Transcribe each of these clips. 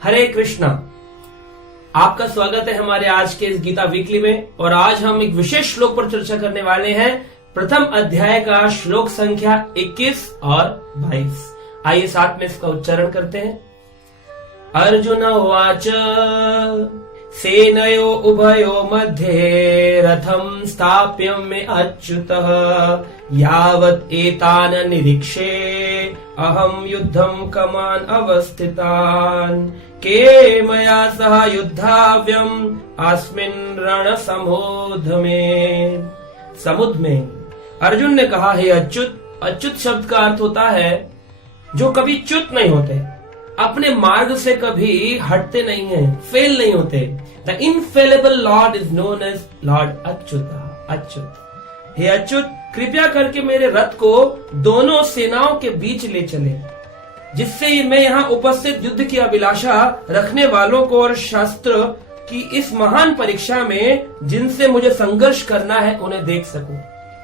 हरे कृष्णा। आपका स्वागत है हमारे आज के इस गीता वीकली में। और आज हम एक विशेष श्लोक पर चर्चा करने वाले हैं, प्रथम अध्याय का श्लोक संख्या 21 और 22। आइए साथ में इसका उच्चारण करते हैं। अर्जुन उवाच सेनयो उभयो मध्ये रथम स्थाप्यम्य अच्युतः यावत् एतान निरीक्षे अहम युद्धम कमान अवस्थितान के मया सह युद्धाव्यम अस्मिन् रण समुद्र में। अर्जुन ने कहा, हे अच्युत। अच्युत शब्द का अर्थ होता है जो कभी च्युत नहीं होते, अपने मार्ग से कभी हटते नहीं हैं, फेल नहीं होते। The infallible lord is known as lord Achyut. Achyut, हे अच्युत, कृपया करके मेरे रथ को दोनों सेनाओं के बीच ले चले, जिससे मैं यहाँ उपस्थित युद्ध की अभिलाषा रखने वालों को और शास्त्र की इस महान परीक्षा में जिनसे मुझे संघर्ष करना है उन्हें देख सकूं।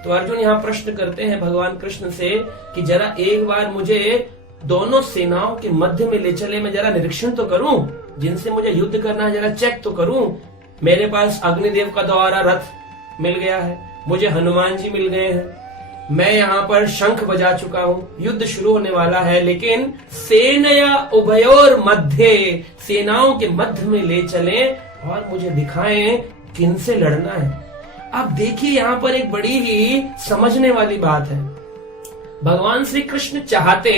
तो अर्जुन यहाँ प्रश्न करते हैं भगवान कृष्ण से कि जरा एक बार मुझे दोनों सेनाओं के मध्य में ले चले, मैं जरा निरीक्षण तो करूं, जिनसे मुझे युद्ध करना है जरा चेक तो करूं। मेरे पास अग्निदेव का द्वारा रथ मिल गया है, मुझे हनुमान जी मिल गए हैं, मैं यहाँ पर शंख बजा चुका हूँ, युद्ध शुरू होने वाला है। लेकिन सेनया उभयोर मध्य, सेनाओं के मध्य में ले चले और मुझे दिखाएं किनसे लड़ना है। अब देखिए यहाँ पर एक बड़ी ही समझने वाली बात है। भगवान श्री कृष्ण चाहते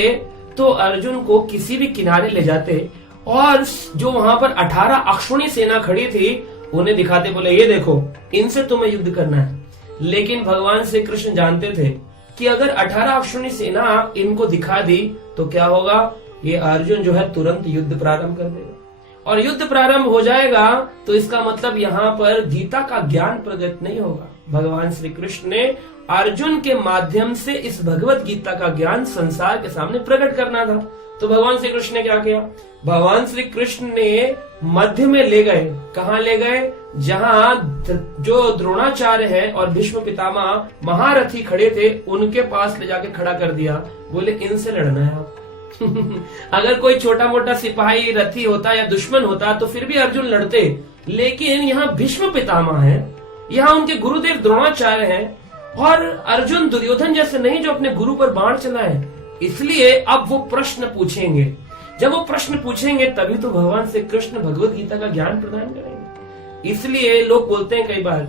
तो अर्जुन को किसी भी किनारे ले जाते और जो वहां पर 18 अक्षौणी सेना खड़ी थी उन्हें दिखाते, बोले ये देखो इनसे तुम्हें युद्ध करना है। लेकिन भगवान श्री कृष्ण जानते थे कि अगर 18 अक्षौणी सेना इनको दिखा दी तो क्या होगा, ये अर्जुन जो है तुरंत युद्ध प्रारंभ कर देगा। और युद्ध प्रारंभ हो जाएगा तो इसका मतलब यहाँ पर गीता का ज्ञान प्रकट नहीं होगा। भगवान श्री कृष्ण ने अर्जुन के माध्यम से इस भगवत गीता का ज्ञान संसार के सामने प्रकट करना था। तो भगवान श्री कृष्ण ने क्या किया, भगवान श्री कृष्ण ने मध्य में ले गए। कहाँ ले गए, जहाँ जो द्रोणाचार्य है और भीष्म पितामह महारथी खड़े थे उनके पास ले जाके खड़ा कर दिया। बोले इनसे लड़ना है आप। अगर कोई छोटा मोटा सिपाही रथी होता या दुश्मन होता तो फिर भी अर्जुन लड़ते, लेकिन यहाँ भीष्म पितामह है, यहाँ उनके गुरुदेव द्रोणाचार्य हैं और अर्जुन दुर्योधन जैसे नहीं जो अपने गुरु पर बाण चलाए। इसलिए अब वो प्रश्न पूछेंगे। जब वो प्रश्न पूछेंगे तभी तो भगवान श्री कृष्ण भगवत गीता का ज्ञान प्रदान करेंगे। इसलिए लोग बोलते हैं कई बार,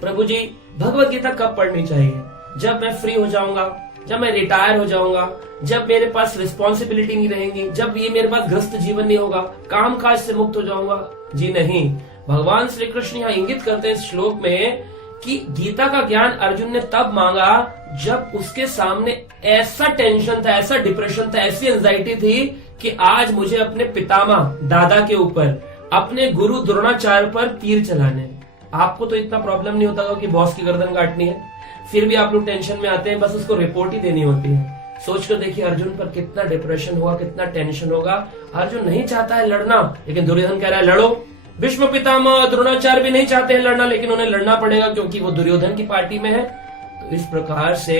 प्रभु जी भगवत गीता कब पढ़नी चाहिए, जब मैं फ्री हो जाऊंगा, जब मैं रिटायर हो जाऊंगा, जब मेरे पास रिस्पॉन्सिबिलिटी नहीं रहेंगी, जब ये मेरे पास ग्रस्त जीवन नहीं होगा, काम काज से मुक्त हो जाऊंगा। जी नहीं, भगवान श्री कृष्ण यहाँ इंगित करते हैं इस श्लोक में कि गीता का ज्ञान अर्जुन ने तब मांगा जब उसके सामने ऐसा टेंशन था, ऐसा डिप्रेशन था, ऐसी एंजाइटी थी कि आज मुझे अपने पितामह दादा के ऊपर, अपने गुरु द्रोणाचार्य पर तीर चलाने। आपको तो इतना प्रॉब्लम नहीं होता कि बॉस की गर्दन काटनी है, फिर भी आप लोग टेंशन में आते हैं, बस उसको रिपोर्ट ही देनी होती है। सोचकर देखिए अर्जुन पर कितना डिप्रेशन होगा, कितना टेंशन होगा। अर्जुन नहीं चाहता है लड़ना, लेकिन दुर्योधन कह रहा है लड़ो। भीष्म पितामह द्रोणाचार्य भी नहीं चाहते हैं लड़ना, लेकिन उन्हें लड़ना पड़ेगा क्योंकि वो दुर्योधन की पार्टी में है। तो इस प्रकार से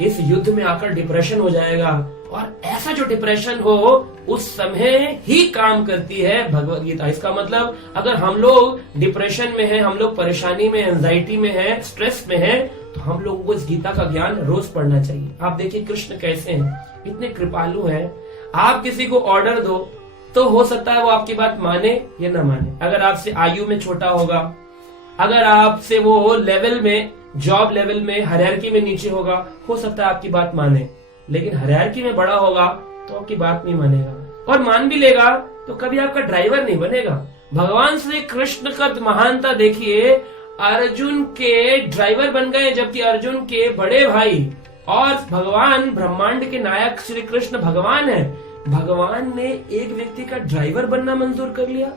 इस युद्ध में आकर डिप्रेशन हो जाएगा, और ऐसा जो डिप्रेशन हो उस समय ही काम करती है भगवत गीता। इसका मतलब अगर हम लोग डिप्रेशन में हैं, हम लोग परेशानी में, एंजाइटी में हैं, स्ट्रेस में हैं, तो हम लोगों को इस गीता का ज्ञान रोज पढ़ना चाहिए। आप देखिए कृष्ण कैसे हैं, इतने कृपालु हैं। आप किसी को ऑर्डर दो तो हो सकता है वो आपकी बात माने या ना माने। अगर आपसे आयु में छोटा होगा, अगर आपसे वो लेवल में, जॉब लेवल में, हायरार्की में नीचे होगा, हो सकता है आपकी बात माने। लेकिन हायरार्की में बड़ा होगा तो आपकी बात नहीं मानेगा, और मान भी लेगा तो कभी आपका ड्राइवर नहीं बनेगा। भगवान श्री कृष्ण का महानता देखिए, अर्जुन के ड्राइवर बन गए, जबकि अर्जुन के बड़े भाई और भगवान ब्रह्मांड के नायक श्री कृष्ण भगवान है। भगवान ने एक व्यक्ति का ड्राइवर बनना मंजूर कर लिया,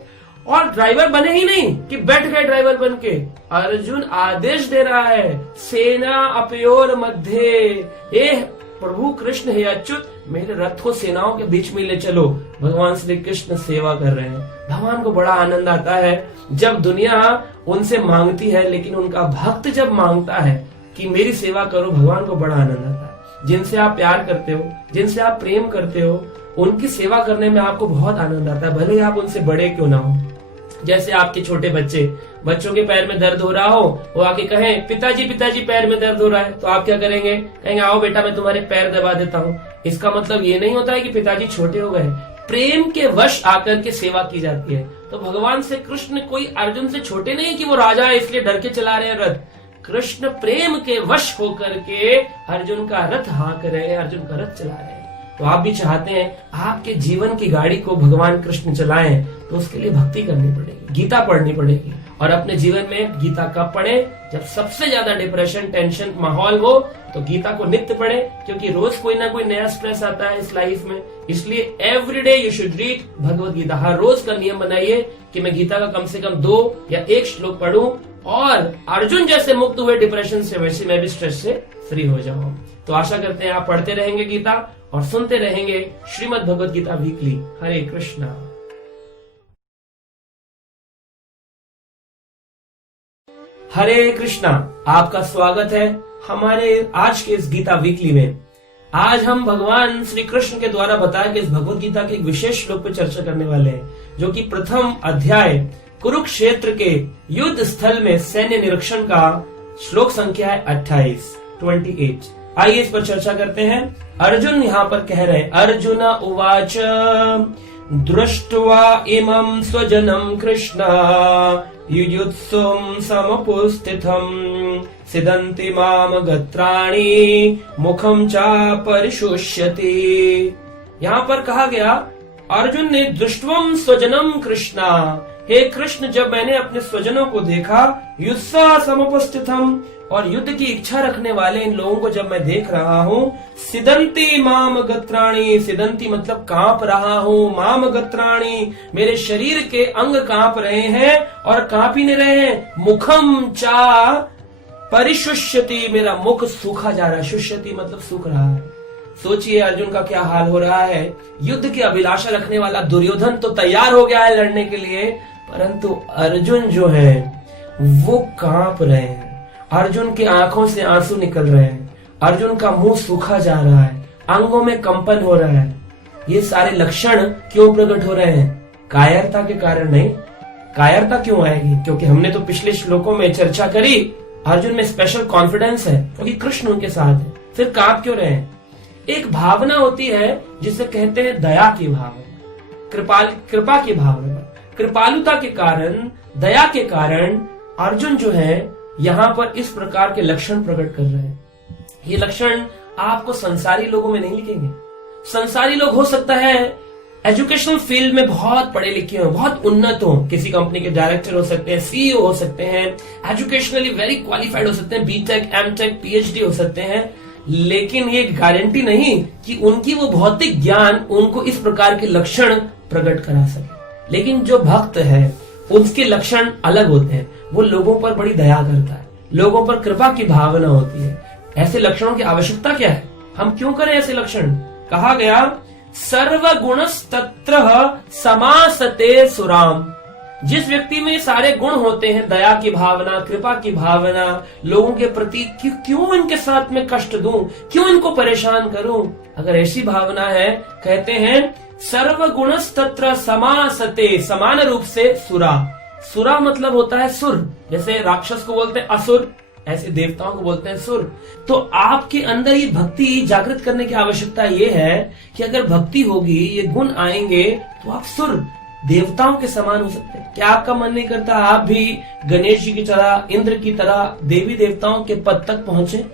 और ड्राइवर बने ही नहीं कि बैठ गए ड्राइवर बन के। अर्जुन आदेश दे रहा है, सेना अपयोर मध्य, प्रभु कृष्ण हे अच्युत, मेरे रथ को सेनाओं के बीच में ले चलो। भगवान श्री कृष्ण सेवा कर रहे हैं। भगवान को बड़ा आनंद आता है जब दुनिया उनसे मांगती है, लेकिन उनका भक्त जब मांगता है कि मेरी सेवा करो, भगवान को बड़ा आनंद आता है। जिनसे आप प्यार करते हो, जिनसे आप प्रेम करते हो, उनकी सेवा करने में आपको बहुत आनंद आता है, भले ही आप उनसे बड़े क्यों ना हो। जैसे आपके छोटे बच्चों के पैर में दर्द हो रहा हो, वो आके कहें पिताजी पिताजी पैर में दर्द हो रहा है, तो आप क्या करेंगे? कहेंगे आओ बेटा मैं तुम्हारे पैर दबा देता हूँ। इसका मतलब ये नहीं होता है कि पिताजी छोटे हो गए, प्रेम के वश आकर के सेवा की जाती है। तो भगवान से कृष्ण कोई अर्जुन से छोटे नहीं कि वो राजा है इसलिए डर के चला रहे हैं रथ। कृष्ण प्रेम के वश होकर के अर्जुन का रथ हाँक रहे हैं, अर्जुन का रथ चला रहे हैं। तो आप भी चाहते हैं आपके जीवन की गाड़ी को भगवान कृष्ण चलाएं, तो उसके लिए भक्ति करनी पड़ेगी, गीता पढ़नी पड़ेगी। और अपने जीवन में गीता कब पढ़े? जब सबसे ज्यादा डिप्रेशन, टेंशन माहौल हो तो गीता को नित्य पढ़े, क्योंकि रोज कोई ना कोई नया स्ट्रेस आता है इस लाइफ में। इसलिए everyday you should read Bhagavad Gita. हर रोज का नियम बनाइए कि मैं गीता का कम से कम 2 या 1 श्लोक पढ़ूं, और अर्जुन जैसे मुक्त हुए डिप्रेशन से वैसे मैं भी स्ट्रेस से फ्री हो जाऊं। तो आशा करते हैं आप पढ़ते रहेंगे गीता और सुनते रहेंगे श्रीमद् भगवत गीता वीकली। हरे कृष्णा। हरे कृष्णा। आपका स्वागत है हमारे आज के इस गीता वीकली में। आज हम भगवान श्री कृष्ण के द्वारा बताए गए इस भगवत गीता के एक विशेष श्लोक पर चर्चा करने वाले हैं, जो कि प्रथम अध्याय कुरुक्षेत्र के युद्ध स्थल में सैन्य निरीक्षण का श्लोक संख्या है 28। आइए इस पर चर्चा करते हैं। अर्जुन यहाँ पर कह रहे हैं, अर्जुन उवाच दृष्ट्वा इमं स्वजनं कृष्ण युयुत्सुं समुपस्थितं सिदन्ति माम गत्राणि मुखं च परिशुष्यति। यहाँ पर कहा गया अर्जुन ने दृष्ट्वं स्वजनं कृष्णा, हे कृष्ण जब मैंने अपने स्वजनों को देखा, युत्सा समुपस्थितम, और युद्ध की इच्छा रखने वाले इन लोगों को जब मैं देख रहा हूँ, सिदंती माम गत्राणि, सिदंती मतलब कांप रहा हूँ, माम गत्राणि मेरे शरीर के अंग कांप रहे हैं, और कांप ही नहीं रहे हैं, मुखम चा परिशुष्यति, मेरा मुख सूखा जा रहा है, शुष्यति मतलब सूख रहा है। सोचिए अर्जुन का क्या हाल हो रहा है। युद्ध की अभिलाषा रखने वाला दुर्योधन तो तैयार हो गया है लड़ने के लिए, परंतु अर्जुन जो है वो कांप रहे हैं, अर्जुन की आंखों से आंसू निकल रहे हैं, अर्जुन का मुंह सूखा जा रहा है, अंगों में कंपन हो रहा है। ये सारे लक्षण क्यों प्रकट हो रहे हैं? कायरता के कारण नहीं। कायरता क्यों आएगी? क्योंकि हमने तो पिछले श्लोकों में चर्चा करी, अर्जुन में स्पेशल कॉन्फिडेंस है क्योंकि कृष्ण उनके साथ है। फिर कांप क्यों रहे हैं? एक भावना होती है जिसे कहते हैं दया की भावना, कृपा की भावना। कृपालुता के कारण, दया के कारण अर्जुन जो है यहाँ पर इस प्रकार के लक्षण प्रकट कर रहे हैं। ये लक्षण आपको संसारी लोगों में नहीं लिखेंगे। संसारी लोग हो सकता है एजुकेशनल फील्ड में बहुत पढ़े लिखे हो, बहुत उन्नत हो, किसी कंपनी के डायरेक्टर हो सकते हैं, सीईओ हो सकते हैं, एजुकेशनली वेरी क्वालिफाइड हो सकते हैं, बीटेक, एमटेक, पीएचडी हो सकते हैं, लेकिन ये गारंटी नहीं कि उनकी वो भौतिक ज्ञान उनको इस प्रकार के लक्षण प्रकट करा सके। लेकिन जो भक्त है उसके लक्षण अलग होते हैं। वो लोगों पर बड़ी दया करता है, लोगों पर कृपा की भावना होती है। ऐसे लक्षणों की आवश्यकता क्या है? हम क्यों करें ऐसे लक्षण? कहा गया सर्वगुणस्तत्र समासते सुराम। जिस व्यक्ति में सारे गुण होते हैं, दया की भावना, कृपा की भावना, लोगों के प्रति क्यों इनके साथ में कष्ट दूं, क्यों इनको परेशान करूं, अगर ऐसी भावना है, कहते हैं सर्वगुणस्तत्र समासते, समान रूप से सुरा। सुरा मतलब होता है सुर, जैसे राक्षस को बोलते हैं असुर, ऐसे देवताओं को बोलते हैं सुर। तो आपके अंदर ये भक्ति जागृत करने की आवश्यकता ये है कि अगर भक्ति होगी, ये गुण आएंगे, तो आप सुर, देवताओं के समान हो सकते हैं। क्या आपका मन नहीं करता आप भी गणेश जी की तरह, इंद्र की तरह देवी देवताओं के पद तक पहुंचे?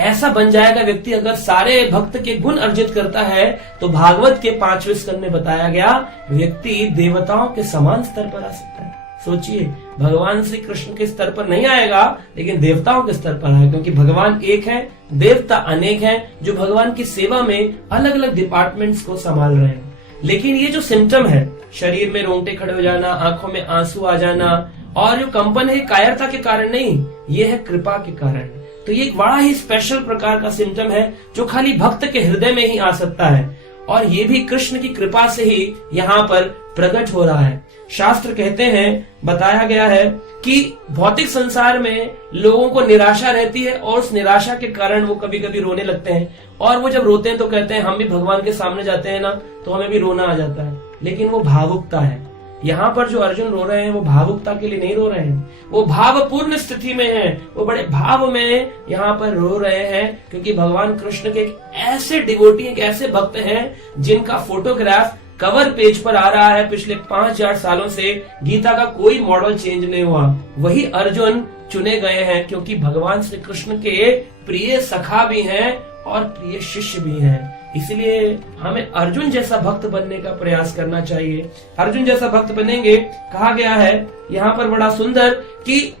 ऐसा बन जाएगा व्यक्ति अगर सारे भक्त के गुण अर्जित करता है। तो भागवत के 5वें स्कंद में बताया गया व्यक्ति देवताओं के समान स्तर पर आ सकता है। सोचिए, भगवान श्री कृष्ण के स्तर पर नहीं आएगा, लेकिन देवताओं के स्तर पर आएगा, क्योंकि भगवान एक है, देवता अनेक हैं, जो भगवान की सेवा में अलग अलग डिपार्टमेंट्स को संभाल रहे हैं। लेकिन ये जो सिम्टम है, शरीर में रोंगटे खड़े हो जाना, आंखों में आंसू आ जाना, और जो कंपन है, कायरता के कारण नहीं, ये है कृपा के कारण। तो ये एक बड़ा ही स्पेशल प्रकार का सिम्टम है जो खाली भक्त के हृदय में ही आ सकता है, और ये भी कृष्ण की कृपा से ही यहाँ पर प्रकट हो रहा है। शास्त्र कहते हैं, बताया गया है कि भौतिक संसार में लोगों को निराशा रहती है और उस निराशा के कारण वो कभी कभी रोने लगते हैं, और वो जब रोते हैं तो कहते हैं हम भी भगवान के सामने जाते हैं ना तो हमें भी रोना आ जाता है, लेकिन वो भावुकता है। यहाँ पर जो अर्जुन रो रहे हैं वो भावुकता के लिए नहीं रो रहे हैं, वो भावपूर्ण स्थिति में हैं, वो बड़े भाव में यहाँ पर रो रहे हैं, क्योंकि भगवान कृष्ण के एक ऐसे डिवोटी, एक ऐसे भक्त हैं जिनका फोटोग्राफ कवर पेज पर आ रहा है पिछले 5000 सालों से। गीता का कोई मॉडल चेंज नहीं हुआ, वही अर्जुन चुने गए हैं, क्योंकि भगवान श्री कृष्ण के प्रिय सखा भी हैं और प्रिय शिष्य भी हैं। इसलिए हमें अर्जुन जैसा भक्त बनने का प्रयास करना चाहिए। अर्जुन जैसा भक्त बनेंगे, कहा गया है यहाँ पर बड़ा सुंदर कि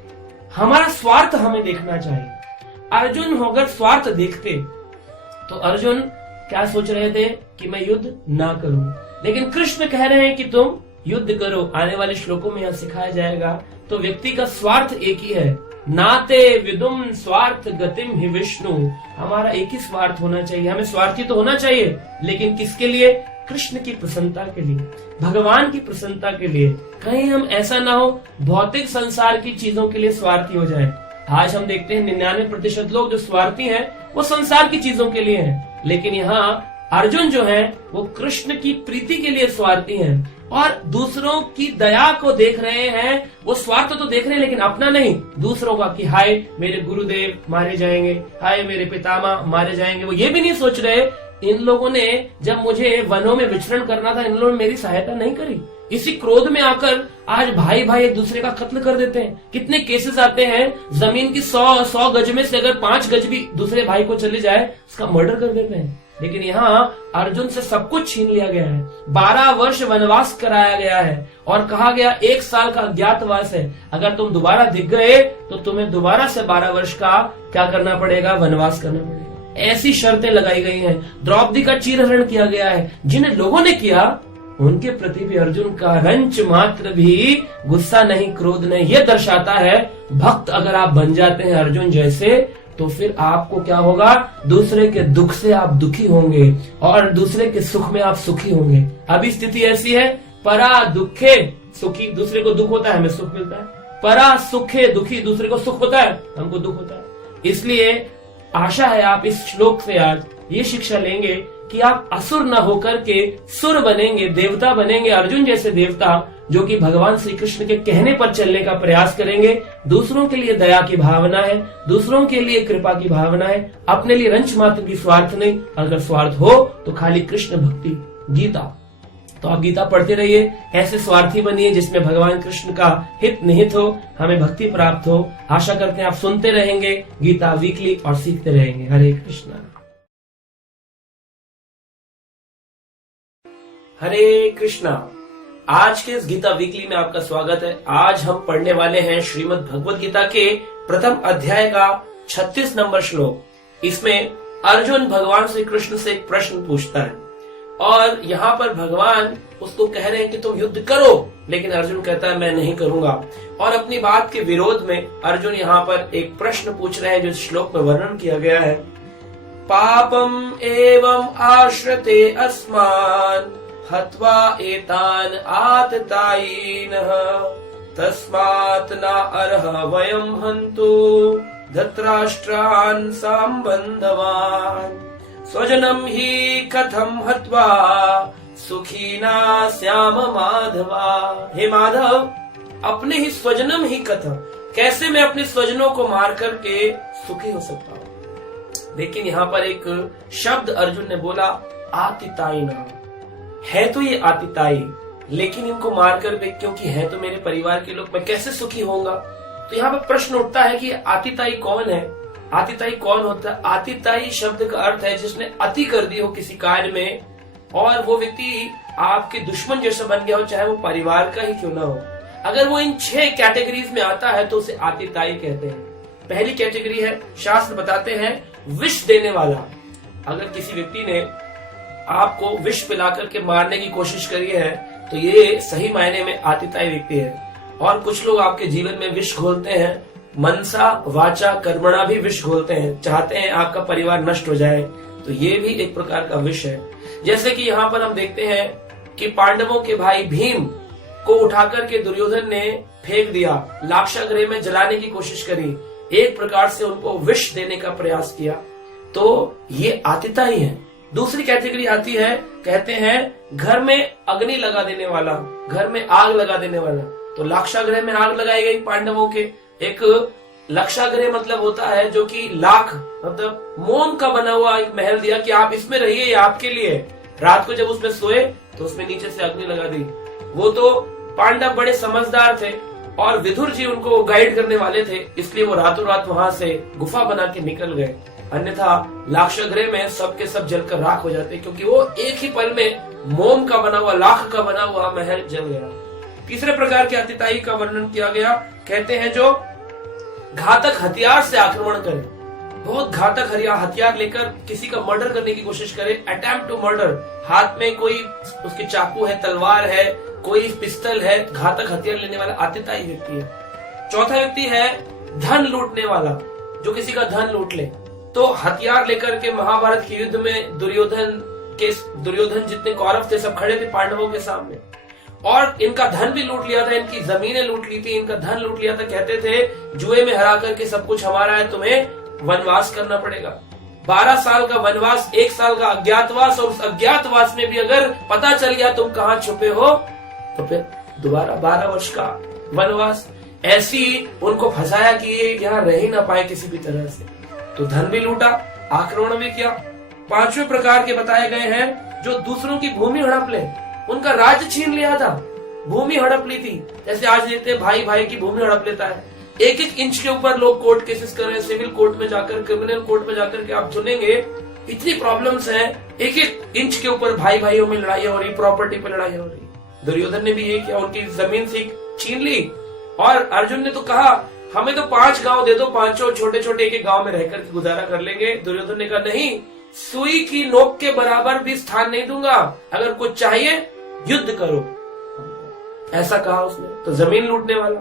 हमारा स्वार्थ हमें देखना चाहिए। अर्जुन अगर स्वार्थ देखते तो अर्जुन क्या सोच रहे थे कि मैं युद्ध ना करूं, लेकिन कृष्ण कह रहे हैं कि तुम युद्ध करो। आने वाले श्लोकों में यह सिखाया जाएगा। तो व्यक्ति का स्वार्थ एक ही है, नाते विदुम स्वार्थ गतिम ही विष्णु। हमारा एक ही स्वार्थ होना चाहिए, हमें स्वार्थी तो होना चाहिए, लेकिन किसके लिए? कृष्ण की प्रसन्नता के लिए, भगवान की प्रसन्नता के लिए। कहीं हम ऐसा ना हो भौतिक संसार की चीजों के लिए स्वार्थी हो जाए। आज हम देखते हैं 99% लोग जो स्वार्थी हैं वो संसार की चीजों के लिए हैं, लेकिन यहाँ अर्जुन जो है वो कृष्ण की प्रीति के लिए स्वार्थी हैं और दूसरों की दया को देख रहे हैं। वो स्वार्थ तो देख रहे हैं लेकिन अपना नहीं, दूसरों का, कि हाय मेरे गुरुदेव मारे जाएंगे, हाय मेरे पितामह मारे जाएंगे। वो ये भी नहीं सोच रहे इन लोगों ने जब मुझे वनों में विचरण करना था इन लोगों ने मेरी सहायता नहीं करी। इसी क्रोध में आकर आज भाई भाई एक दूसरे का कत्ल कर देते हैं। कितने केसेस आते हैं, जमीन की 100 गज में से अगर 5 गज भी दूसरे भाई को चले जाए उसका मर्डर कर देते हैं। लेकिन यहाँ अर्जुन से सब कुछ छीन लिया गया है, 12 वर्ष वनवास कराया गया है और कहा गया 1 साल का अज्ञातवास है। अगर तुम दोबारा दिख गए तो तुम्हें दोबारा से 12 वर्ष का क्या करना पड़ेगा? वनवास करना पड़ेगा। ऐसी शर्तें लगाई गई हैं। द्रौपदी का चीरहरण किया गया है। जिन लोगों ने किया उनके प्रति भी अर्जुन का रंच मात्र भी गुस्सा नहीं, क्रोध नहीं। यह दर्शाता है भक्त अगर आप बन जाते हैं अर्जुन जैसे, तो फिर आपको क्या होगा? दूसरे के दुख से आप दुखी होंगे और दूसरे के सुख में आप सुखी होंगे। अभी स्थिति ऐसी है, परा दुखे सुखी, दूसरे को दुख होता है हमें सुख मिलता है। परा सुखे दुखी, दूसरे को सुख होता है हमको दुख होता है। इसलिए आशा है आप इस श्लोक से आज ये शिक्षा लेंगे कि आप असुर न होकर के सुर बनेंगे, देवता बनेंगे, अर्जुन जैसे देवता जो कि भगवान श्री कृष्ण के कहने पर चलने का प्रयास करेंगे। दूसरों के लिए दया की भावना है, दूसरों के लिए कृपा की भावना है, अपने लिए रंच मात्र की स्वार्थ नहीं। अगर स्वार्थ हो तो खाली कृष्ण भक्ति, गीता। तो आप गीता पढ़ते रहिए, ऐसे स्वार्थी बनिए जिसमें भगवान कृष्ण का हित निहित हो, हमें भक्ति प्राप्त हो। आशा करते हैं आप सुनते रहेंगे गीता वीकली और सीखते रहेंगे। हरे कृष्णा। हरे कृष्णा। आज के इस गीता वीकली में आपका स्वागत है। आज हम पढ़ने वाले हैं श्रीमद् भगवद गीता के प्रथम अध्याय का 36 नंबर श्लोक। इसमें अर्जुन भगवान श्री कृष्ण से एक प्रश्न पूछता है और यहाँ पर भगवान उसको कह रहे हैं कि तुम युद्ध करो, लेकिन अर्जुन कहता है मैं नहीं करूंगा। और अपनी बात के विरोध में अर्जुन यहाँ पर एक प्रश्न पूछ रहे हैं जो श्लोक में वर्णन किया गया है। पापम एवं आश्रते अस्मान हत्वा एतान आततायिनः तस्मात् न अर्ह वयं हन्तु धृतराष्ट्रान् सम्बन्धवान् स्वजनं हि कथं हत्वा सुखिना स्याम माधवा। हे माधव, अपने ही स्वजनम ही कथम, कैसे मैं अपने स्वजनों को मार करके सुखी हो सकता हूँ। लेकिन यहाँ पर एक शब्द अर्जुन ने बोला, आतितायिना। है तो ये आतिताई, लेकिन इनको मार कर भी, क्योंकि है तो मेरे परिवार के लोग, मैं कैसे सुखी होऊंगा। तो यहाँ पर प्रश्न उठता है कि आतिताई कौन है? आतिताई कौन होता है? आतिताई शब्द का अर्थ है जिसने अति कर दी हो किसी कार्य में और वो व्यक्ति आपके दुश्मन जैसा बन गया हो, चाहे वो परिवार का ही क्यों ना हो। अगर वो इन 6 कैटेगरीज में आता है तो उसे आतिताई कहते हैं। पहली कैटेगरी है, शास्त्र बताते हैं, विष देने वाला। अगर किसी व्यक्ति ने आपको विष पिला करके मारने की कोशिश करी है तो ये सही मायने में आतिताई व्यक्ति है। और कुछ लोग आपके जीवन में विष घोलते हैं, मनसा वाचा कर्मणा भी विष घोलते हैं, चाहते हैं आपका परिवार नष्ट हो जाए, तो ये भी एक प्रकार का विष है। जैसे कि यहाँ पर हम देखते हैं कि पांडवों के भाई भीम को उठाकर के दुर्योधन ने फेंक दिया, लाक्षागृह में जलाने की कोशिश करी, एक प्रकार से उनको विष देने का प्रयास किया, तो ये आतिता ही है। दूसरी कैटेगरी आती है, कहते हैं घर में अग्नि लगा देने वाला, घर में आग लगा देने वाला। तो लाक्षागृह में आग लगाई गई पांडवों के। एक लाक्षागृह मतलब होता है जो कि लाख मतलब मोम का बना हुआ एक महल दिया कि आप इसमें रहिए, ये आपके लिए। रात को जब उसमें सोए तो उसमें नीचे से अग्नि लगा दी। वो तो पांडव बड़े समझदार थे और विदुर जी उनको गाइड करने वाले थे, इसलिए वो रातों रात वहां से गुफा बना के निकल गए। अन्यथा लाक्षागृह में सबके सब जलकर राख हो जाते, क्योंकि वो एक ही पल में मोम का बना हुआ, लाख का बना हुआ महल जल गया। तीसरे प्रकार की अतिताई का वर्णन किया गया, कहते हैं जो घातक हथियार से आक्रमण करे, बहुत घातक हथियार लेकर किसी का मर्डर करने की कोशिश करे, अटेम्प्ट टू मर्डर। हाथ में कोई उसके चाकू है, तलवार है, कोई पिस्टल है, घातक हथियार लेने वाला आतिताई व्यक्ति है। चौथा व्यक्ति है धन लूटने वाला, जो किसी का धन लूट ले। तो हथियार लेकर के महाभारत के युद्ध में दुर्योधन जितने कौरव थे सब खड़े थे पांडवों के सामने, और इनका धन भी लूट लिया था, इनकी जमीनें लूट ली थी, इनका धन लूट लिया था। कहते थे जुए में हरा करके सब कुछ हमारा है, तुम्हें वनवास करना पड़ेगा। 12 साल का वनवास, 1 साल का अज्ञातवास, और उस अज्ञातवास में भी अगर पता चल गया तुम कहाँ छुपे हो तो फिर दोबारा 12 वर्ष का वनवास। ऐसी उनको फंसाया कि ये यहाँ रह ही ना पाए किसी भी तरह से। तो धन भी लूटा, आक्रमण भी किया। 5वें प्रकार के बताए गए हैं जो दूसरों की भूमि हड़प ले, उनका राज्य छीन लिया था, भूमि हड़प ली थी। जैसे आज देखते हैं भाई भाई की भूमि हड़प लेता है, 1-1 इंच के ऊपर लोग कोर्ट केसेस कर रहे हैं, सिविल कोर्ट में जाकर, क्रिमिनल कोर्ट में जाकर के आप सुनेंगे इतनी प्रॉब्लम्स हैं, 1-1 इंच के ऊपर भाई भाइयों में लड़ाई हो रही, प्रॉपर्टी पे लड़ाई हो रही। दुर्योधन ने भी ये किया, उनकी जमीन से छीन ली। और अर्जुन ने तो कहा हमें तो 5 गांव दे दो, 5 छोटे छोटे एक गांव में रहकर के गुजारा कर लेंगे। दुर्योधन ने कहा नहीं, सुई की नोक के बराबर भी स्थान नहीं दूंगा, अगर कुछ चाहिए युद्ध करो, ऐसा कहा उसने। तो जमीन लूटने वाला।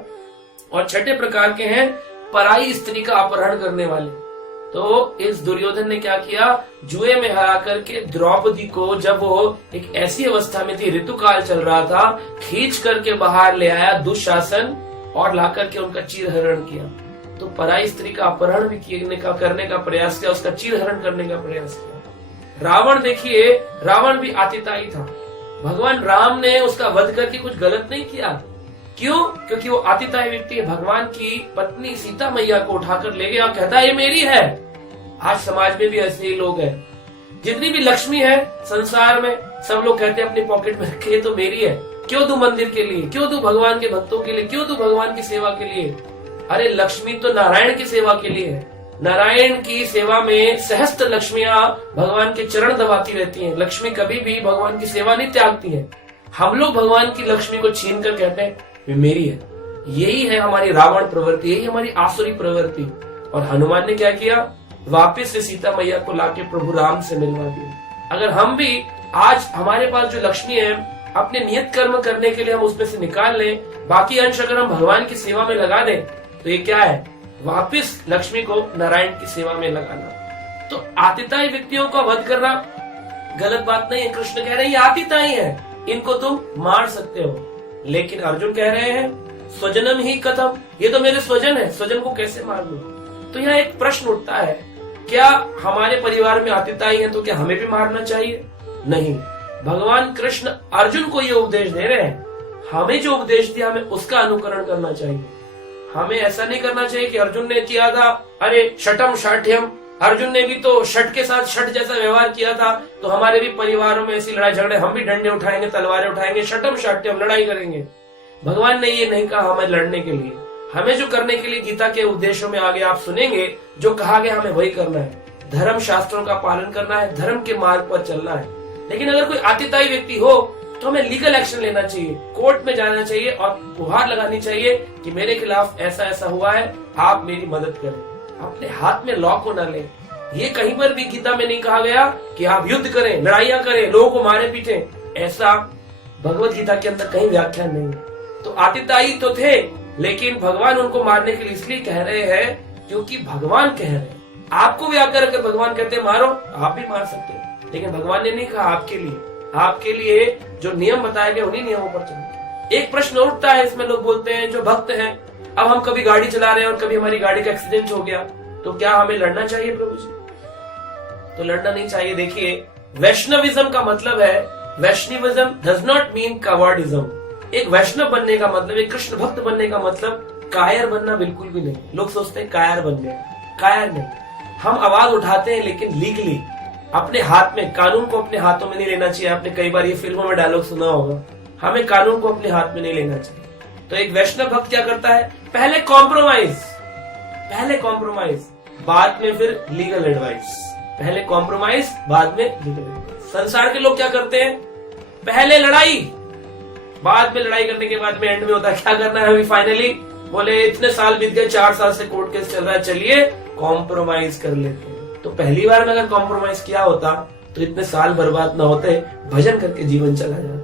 और छठे प्रकार के हैं पराई स्त्री का अपहरण करने वाले। तो इस दुर्योधन ने क्या किया, जुए में हरा करके द्रौपदी को, जब वो एक ऐसी अवस्था में थी, ऋतुकाल चल रहा था, खींच करके बाहर ले आया दुशासन और लाकर के उनका चीरहरण किया। तो पराई स्त्री का अपहरण भी करने का प्रयास किया, उसका चीरहरण करने का प्रयास किया। रावण देखिए, रावण भी आतिताई था। भगवान राम ने उसका वध करके कुछ गलत नहीं किया। क्यों? क्योंकि वो आतिताई व्यक्ति है। भगवान की पत्नी सीता मैया को उठाकर ले गया, कहता है ये मेरी है। आज समाज में भी ऐसे ही लोग हैं, जितनी भी लक्ष्मी है संसार में सब लोग कहते हैं अपनी पॉकेट में रखे, तो मेरी है। क्यों दूं मंदिर के लिए, क्यों दूं भगवान के भक्तों के लिए, क्यों दूं भगवान की सेवा के लिए? अरे लक्ष्मी तो नारायण की सेवा के लिए है। नारायण की सेवा में सहस्त्र लक्ष्मियां भगवान के चरण दबाती रहती हैं। लक्ष्मी कभी भी भगवान की सेवा नहीं त्यागती है। हम लोग भगवान की लक्ष्मी को छीन कर कहते हैं वे मेरी है। यही है हमारी रावण प्रवृत्ति, यही हमारी आसुरी प्रवृत्ति। और हनुमान ने क्या किया, वापस से सीता मैया को लाके प्रभु राम से मिलवा दिया। अगर हम भी आज हमारे पास जो लक्ष्मी है, अपने नियत कर्म करने के लिए हम उसमें से निकाल लें, बाकी अंश अगर हम भगवान की सेवा में लगा दें, तो ये क्या है, वापस लक्ष्मी को नारायण की सेवा में लगाना। तो आतिताई व्यक्तियों का वध करना गलत बात नहीं है। कृष्ण कह रहे हैं ये आतिताई है, इनको तुम मार सकते हो। लेकिन अर्जुन कह रहे हैं स्वजनम ही कथम, ये तो मेरे स्वजन है, स्वजन को कैसे मार लूं? तो यहाँ एक प्रश्न उठता है, क्या हमारे परिवार में आतिताई है तो क्या हमें भी मारना चाहिए? नहीं। भगवान कृष्ण अर्जुन को ये उपदेश दे रहे हैं, हमें जो उपदेश दिया हमें उसका अनुकरण करना चाहिए। हमें ऐसा नहीं करना चाहिए कि अर्जुन ने किया था, अरे शटम शाठ्यम, अर्जुन ने भी तो शट के साथ शट जैसा व्यवहार किया था, तो हमारे भी परिवारों में ऐसी लड़ाई झगड़े, हम भी डंडे उठाएंगे, तलवारें उठाएंगे, शटम शाठ्यम लड़ाई करेंगे। भगवान ने ये नहीं कहा हमें लड़ने के लिए। हमें जो करने के लिए गीता के उपदेशों में आगे आप सुनेंगे, जो कहा गया हमें वही करना है। धर्म शास्त्रों का पालन करना है, धर्म के मार्ग पर चलना है। लेकिन अगर कोई आतिताई व्यक्ति हो तो हमें लीगल एक्शन लेना चाहिए, कोर्ट में जाना चाहिए और गुहार लगानी चाहिए कि मेरे खिलाफ ऐसा ऐसा हुआ है, आप मेरी मदद करें। अपने हाथ में लॉ को न लें। ये कहीं पर भी गीता में नहीं कहा गया कि आप युद्ध करें, लड़ाइयां करें, लोगों को मारे पीटे, ऐसा भगवत गीता के अंदर कहीं व्याख्यान नहीं है। तो आतिताई तो थे, लेकिन भगवान उनको मारने के लिए इसलिए कह रहे हैं क्योंकि भगवान कह रहे हैं। आपको भी आकर अगर भगवान कहते हैं मारो, आप भी मार सकते हैं, लेकिन भगवान ने नहीं कहा आपके लिए। आपके लिए जो नियम बताए गए उन्हीं नियमों पर चलो। एक प्रश्न उठता है इसमें, लोग बोलते हैं जो भक्त हैं, अब हम कभी गाड़ी चला रहे हैं और कभी हमारी गाड़ी का एक्सीडेंट हो गया, तो क्या हमें लड़ना चाहिए प्रभु जी? तो लड़ना नहीं चाहिए। देखिए, वैष्णविज्म का मतलब है, वैष्णविज्म डज नॉट मीन कवर्डिज्म। एक वैष्णव बनने का मतलब, एक कृष्ण भक्त बनने का मतलब कायर बनना बिल्कुल भी नहीं। लोग सोचते हैं कायर बन गए, कायर नहीं। हम आवाज उठाते हैं लेकिन लीगली, अपने हाथ में, कानून को अपने हाथों में नहीं लेना चाहिए। आपने कई बार ये फिल्मों में डायलॉग सुना होगा, हमें कानून को अपने हाथ में नहीं लेना चाहिए। तो एक वैष्णव भक्त क्या करता है? पहले कॉम्प्रोमाइज, बाद में फिर लीगल एडवाइस। पहले कॉम्प्रोमाइज, बाद में लीगल एडवाइस। संसार के लोग क्या करते हैं? पहले लड़ाई, बाद में लड़ाई करने के बाद में एंड में होता है क्या करना है अभी फाइनली, बोले इतने साल बीत गए, 4 साल से कोर्ट केस चल रहा है, चलिए कॉम्प्रोमाइज कर लेते हैं। तो पहली बार में अगर कॉम्प्रोमाइज किया होता तो इतने साल बर्बाद ना होते, भजन करके जीवन चला जाता।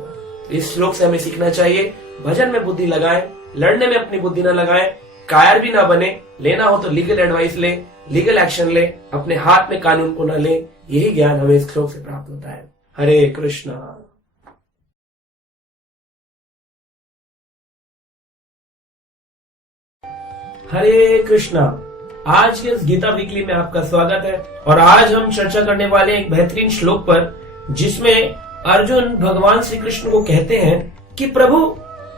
इस श्लोक से हमें सीखना चाहिए, भजन में बुद्धि लगाएं, लड़ने में अपनी बुद्धि न लगाएं, कायर भी ना बने, लेना हो तो लीगल एडवाइस ले, लीगल एक्शन ले, अपने हाथ में कानून को न ले। यही ज्ञान हमें इस श्लोक से प्राप्त होता है। हरे कृष्णा। हरे कृष्णा। आज के इस गीता वीकली में आपका स्वागत है और आज हम चर्चा करने वाले एक बेहतरीन श्लोक पर, जिसमें अर्जुन भगवान श्री कृष्ण को कहते हैं कि प्रभु,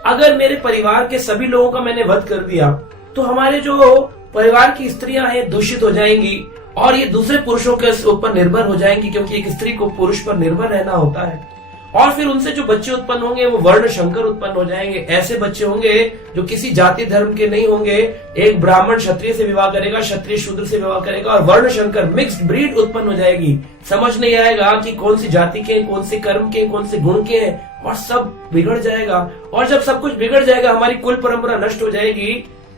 अगर मेरे परिवार के सभी लोगों का मैंने वध कर दिया तो हमारे जो परिवार की स्त्रियां हैं दूषित हो जाएंगी और ये दूसरे पुरुषों के ऊपर निर्भर हो जाएंगी, क्योंकि एक स्त्री को पुरुष पर निर्भर रहना होता है। और फिर उनसे जो बच्चे उत्पन्न होंगे वो वर्ण शंकर उत्पन्न हो जाएंगे। ऐसे बच्चे होंगे जो किसी जाति धर्म के नहीं होंगे। एक ब्राह्मण क्षत्रिय से विवाह करेगा, क्षत्रिय शूद्र से विवाह करेगा और वर्ण शंकर मिक्स्ड ब्रीड उत्पन्न हो जाएगी। समझ नहीं आएगा कि कौन सी जाति के, कौन से कर्म के, कौन से गुण के हैं, और सब बिगड़ जाएगा। और जब सब कुछ बिगड़ जाएगा, हमारी कुल परंपरा नष्ट हो जाएगी,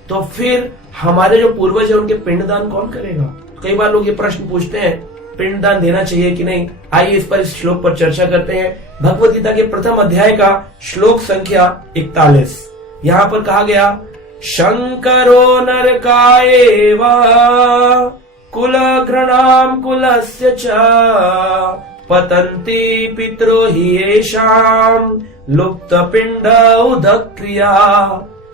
तो फिर हमारे जो पूर्वज है उनके पिंडदान कौन करेगा? कई बार लोग ये प्रश्न पूछते हैं, पिंडदान देना चाहिए कि नहीं। आइए इस पर, इस श्लोक पर चर्चा करते हैं। भगवद गीता के प्रथम अध्याय का श्लोक संख्या 41। यहाँ पर कहा गया, शंकरो नरकायेव कुल घृणाम कुलस्य च पतन्ति पितरो हि येषाम लुप्त पिंड उदक्रिया।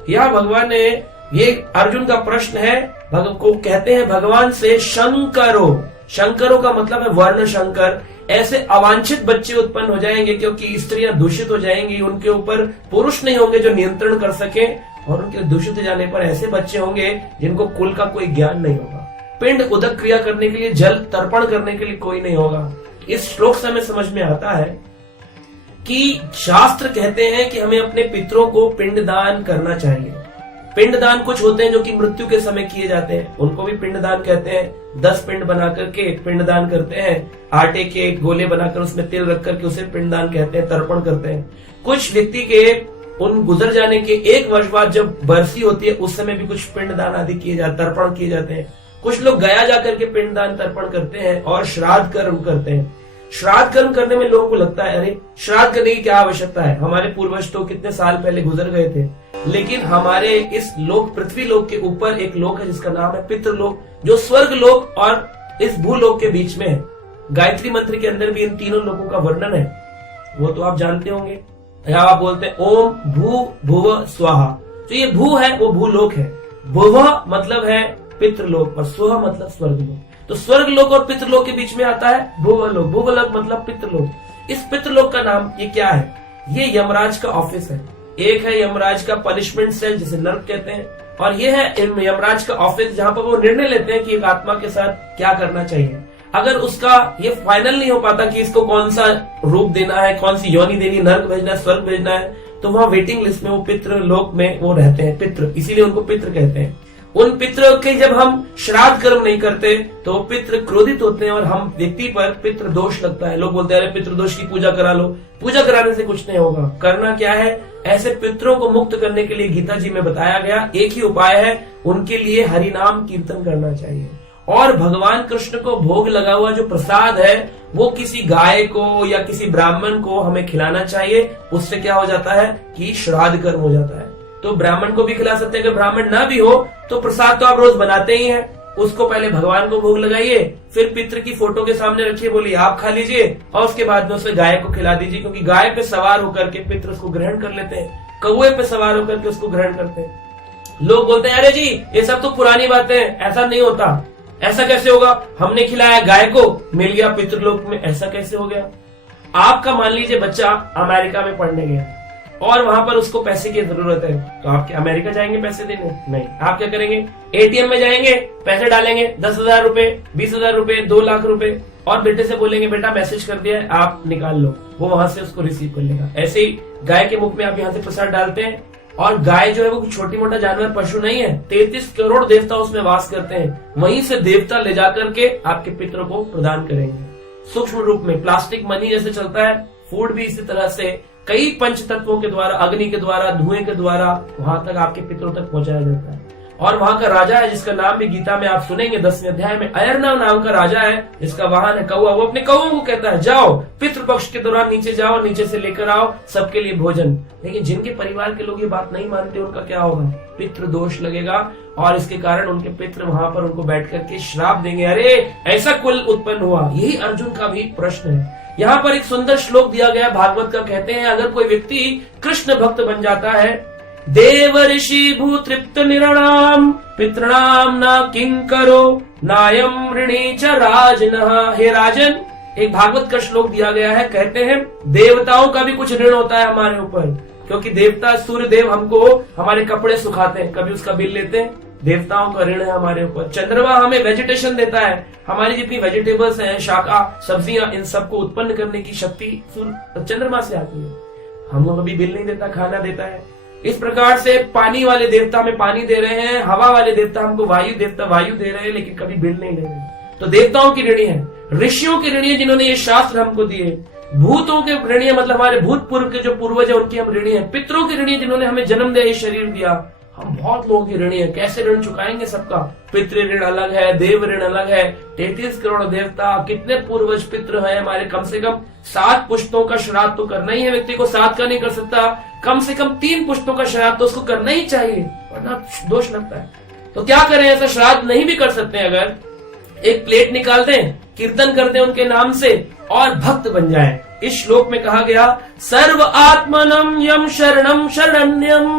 यह भगवान ने, ये अर्जुन का प्रश्न है, भगवान को कहते हैं भगवान से, शंकरो, शंकरों का मतलब है वर्ण शंकर। ऐसे अवांछित बच्चे उत्पन्न हो जाएंगे क्योंकि स्त्रियां दूषित हो जाएंगी, उनके ऊपर पुरुष नहीं होंगे जो नियंत्रण कर सके, और उनके दूषित हो जाने पर ऐसे बच्चे होंगे जिनको कुल का कोई ज्ञान नहीं होगा। पिंड उदक क्रिया करने के लिए, जल तर्पण करने के लिए कोई नहीं होगा। इस श्लोक से हमें समझ में आता है कि शास्त्र कहते हैं कि हमें अपने पितरों को पिंडदान करना चाहिए। पिंडदान कुछ होते हैं जो कि मृत्यु के समय किए जाते हैं, उनको भी पिंडदान कहते हैं। 10 पिंड बना करके पिंडदान करते हैं, आटे के गोले बनाकर उसमें तिल रख करके उसे पिंडदान कहते हैं, तर्पण करते हैं। कुछ व्यक्ति के उन गुजर जाने के 1 वर्ष बाद जब बरसी होती है, उस समय भी कुछ पिंडदान आदि किए जाते, तर्पण किए जाते हैं। कुछ लोग गया जाकर के पिंडदान तर्पण करते हैं और श्राद्ध कर्म करते हैं। श्राद्ध कर्म करने में लोगों को लगता है, अरे श्राद्ध करने की क्या आवश्यकता है, हमारे पूर्वज तो कितने साल पहले गुजर गए थे। लेकिन हमारे इस लोक, पृथ्वी लोक के ऊपर एक लोक है जिसका नाम है पितृलोक, जो स्वर्ग लोक और इस भूलोक के बीच में है। गायत्री मंत्र के अंदर भी इन तीनों लोकों का वर्णन है, वो तो आप जानते होंगे। यहाँ आप बोलते हैं ओम भू भुव स्वाहा। तो ये भू है वो भूलोक है, भुव मतलब है पितृलोक और स्व मतलब स्वर्गलोक। तो स्वर्गलोक और पितृलोक के बीच में आता है भूवलोक। भूवलोक मतलब पितृलोक। इस पितृलोक का नाम ये क्या है? ये यमराज का ऑफिस है। एक है यमराज का पनिशमेंट सेल जिसे नर्क कहते हैं, और ये है यमराज का ऑफिस जहाँ पर वो निर्णय लेते हैं कि एक आत्मा के साथ क्या करना चाहिए। अगर उसका ये फाइनल नहीं हो पाता कि इसको कौन सा रूप देना है, कौन सी योनि देनी, नर्क भेजना है, स्वर्ग भेजना है, तो वहाँ वेटिंग लिस्ट में वो पितृ लोक में वो रहते हैं, पितृ, इसीलिए उनको पितृ कहते हैं। उन पितरों के जब हम श्राद्ध कर्म नहीं करते तो पितृ क्रोधित होते हैं और हम व्यक्ति पर पितृ दोष लगता है। लोग बोलते हैं अरे पितृ दोष की पूजा करा लो। पूजा कराने से कुछ नहीं होगा। करना क्या है? ऐसे पितरों को मुक्त करने के लिए गीता जी में बताया गया एक ही उपाय है, उनके लिए हरि नाम कीर्तन करना चाहिए। और भगवान कृष्ण को भोग लगा हुआ जो प्रसाद है वो किसी गाय को या किसी ब्राह्मण को हमें खिलाना चाहिए। उससे क्या हो जाता है कि श्राद्ध कर्म हो जाता है। तो ब्राह्मण को भी खिला सकते हैं, अगर ब्राह्मण ना भी हो तो प्रसाद तो आप रोज बनाते ही हैं, उसको पहले भगवान को भोग लगाइए, फिर पितृ की फोटो के सामने रखिए, बोलिए आप खा लीजिए, और उसके बाद में उसे गाय को खिला दीजिए, क्योंकि गाय पे सवार होकर के पितृ उसको ग्रहण कर लेते हैं। कौए पे सवार होकर के उसको ग्रहण करते हैं। लोग बोलते हैं अरे जी ये सब तो पुरानी बातें हैं, ऐसा नहीं होता, ऐसा कैसे होगा, हमने खिलाया गाय को मिल गया पितृलोक में, ऐसा कैसे हो गया। आपका मान लीजिए बच्चा अमेरिका में पढ़ने गया और वहां पर उसको पैसे की जरूरत है, तो आप क्या अमेरिका जाएंगे पैसे देने? नहीं। आप क्या करेंगे? एटीएम में जाएंगे, पैसे डालेंगे, 10,000 रुपए, 20,000 रुपए, 2 लाख रुपए, और बेटे से बोलेंगे बेटा मैसेज कर दिया है आप निकाल लो, वो वहां से उसको रिसीव कर लेगा। ऐसे ही गाय के मुख में आप यहाँ से प्रसाद डालते हैं, और गाय जो है वो छोटी मोटा जानवर पशु नहीं है, 33 करोड़ देवता उसमें वास करते हैं, वहीं से देवता ले जाकर के आपके पितरों को प्रदान करेंगे सूक्ष्म रूप में। प्लास्टिक मनी जैसे चलता है, फूड भी इसी तरह से कई पंच तत्वों के द्वारा, अग्नि के द्वारा, धुएं के द्वारा वहां तक आपके पितरों तक पहुंचाया जाता है। और वहां का राजा है जिसका नाम भी गीता में आप सुनेंगे 10वें अध्याय में, अयर्णव नाम का राजा है जिसका वाहन है कौआ। वो अपने कौओं को कहता है जाओ पितृपक्ष के दौरान नीचे जाओ, नीचे से लेकर आओ सबके लिए भोजन। लेकिन जिनके परिवार के लोग ये बात नहीं मानते उनका क्या होगा? पितृ दोष लगेगा, और इसके कारण उनके पितृ वहां पर उनको बैठ करके श्राप देंगे, अरे ऐसा कुल उत्पन्न हुआ। यही अर्जुन का भी प्रश्न है। यहाँ पर एक सुंदर श्लोक दिया गया भागवत का, कहते हैं अगर कोई व्यक्ति कृष्ण भक्त बन जाता है, देव ऋषि भू तृप्त निरणाम पितृणाम ना किंकरो नायम ऋणी च राजनः। हे राजन, एक भागवत का श्लोक दिया गया है, कहते हैं देवताओं का भी कुछ ऋण होता है हमारे ऊपर, क्योंकि देवता सूर्य देव हमको हमारे कपड़े सुखाते हैं, कभी उसका बिल लेते हैं, देवताओं का ऋण है हमारे ऊपर। चंद्रमा हमें वेजिटेशन देता है, हमारी जितनी वेजिटेबल्स हैं, शाखा सब्जियां, इन सबको उत्पन्न करने की शक्ति चंद्रमा से आती है, हमको कभी बिल नहीं देता, खाना देता है। इस प्रकार से पानी वाले देवता हमें पानी दे रहे हैं, हवा वाले देवता हमको वायु देवता वायु दे रहे हैं, लेकिन कभी बिल नहीं ले रहे। तो देवताओं की ऋणी है, ऋषियों की ऋणी है जिन्होंने ये शास्त्र हमको दिए, भूतों के ऋणी है मतलब हमारे भूतपूर्व के जो पूर्वज है उनकी हम ऋणी है, पितरों की ऋणी है जिन्होंने हमें जन्म दिया, ये शरीर दिया। हम बहुत लोगों की ऋणी है, कैसे ऋण चुकाएंगे सबका? पितृ ऋण अलग है, देव ऋण अलग है, 33 करोड़ देवता, कितने पूर्वज पितृ हैं हमारे, कम से कम 7 पुश्तों का श्राद्ध तो करना ही है। व्यक्ति को 7 का नहीं कर सकता, कम से कम 3 पुश्तों का श्राद्ध तो उसको करना ही चाहिए, वरना दोष लगता है। तो क्या करें, ऐसा श्राद्ध नहीं भी कर सकते, अगर एक प्लेट निकाल दें, कीर्तन कर दें उनके नाम से और भक्त बन जाए। इस श्लोक में कहा गया सर्व आत्मनम यम शरणम शरण्यम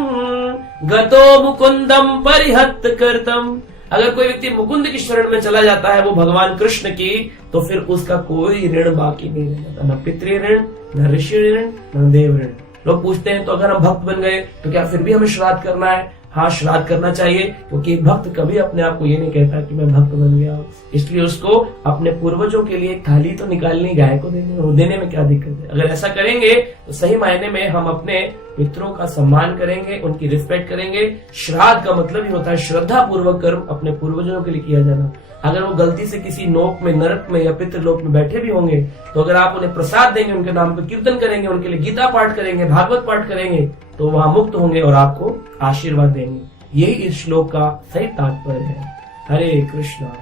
गतो मुकुंदम परिहत करतम। अगर कोई व्यक्ति मुकुंद की शरण में चला जाता है, वो भगवान कृष्ण की, तो फिर उसका कोई ऋण बाकी नहीं रह जाता, न पितृ ऋण, न ऋषि ऋण, न देव ऋण। लोग पूछते हैं तो अगर हम भक्त बन गए तो क्या फिर भी हमें श्राद्ध करना है? हाँ, श्राद्ध करना चाहिए, क्योंकि भक्त कभी अपने आप को ये नहीं कहता कि मैं भक्त बन गया हूँ, इसलिए उसको अपने पूर्वजों के लिए थाली तो निकालनी, गाय को देने में क्या दिक्कत है। अगर ऐसा करेंगे तो सही मायने में हम अपने पितरों का सम्मान करेंगे, उनकी रिस्पेक्ट करेंगे। श्राद्ध का मतलब ही होता है श्रद्धा पूर्वक कर्म अपने पूर्वजों के लिए किया जाना। अगर वो गलती से किसी नोक में, नरक में या पितृलोक में बैठे भी होंगे, तो अगर आप उन्हें प्रसाद देंगे, उनके नाम पर कीर्तन करेंगे, उनके लिए गीता पाठ करेंगे, भागवत पाठ करेंगे, तो वहां मुक्त होंगे और आपको आशीर्वाद देंगे। यही इस श्लोक का सही तात्पर्य है। हरे कृष्णा।